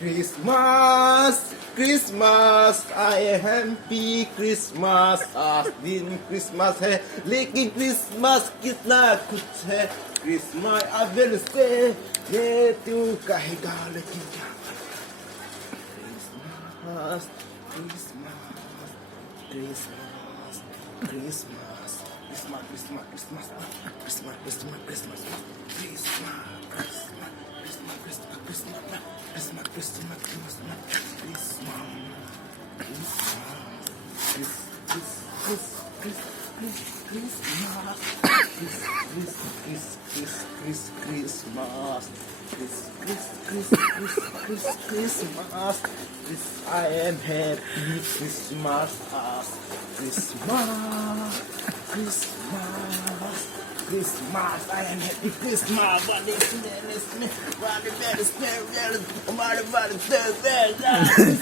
Christmas, Christmas, I am happy Christmas. आज दिन Christmas है, लेकिन Christmas कितना कुछ है. Christmas I will say, ये तू कहेगा लेकिन क्या Christmas, Christmas, Christmas, Christmas, Christmas, Christmas, Christmas, Christmas, Christmas, Christmas, Christmas. I am happy Christmas. Christmas, Christmas, Christmas. I am happy Christmas. What is